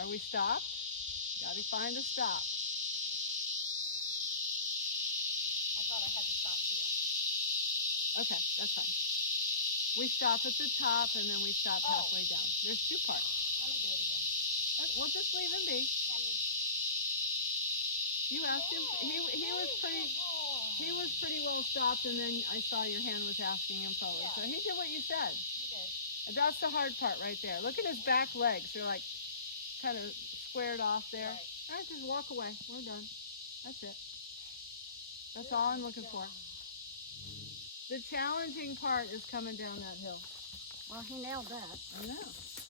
Are we stopped? Got to find a stop. I thought I had to stop here. Okay, that's fine. We stop at the top and then we stop halfway down. There's two parts. Let me do it again. We'll just leave him be. You asked him. He was pretty well stopped, and then I saw your hand was asking him forward. Yeah. So he did what you said. He did. That's the hard part right there. Look at his back legs. They're like kind of squared off there. Right. All right, just walk away. We're done. That's it. That's all I'm looking for. The challenging part is coming down that hill. Well, he nailed that. I know.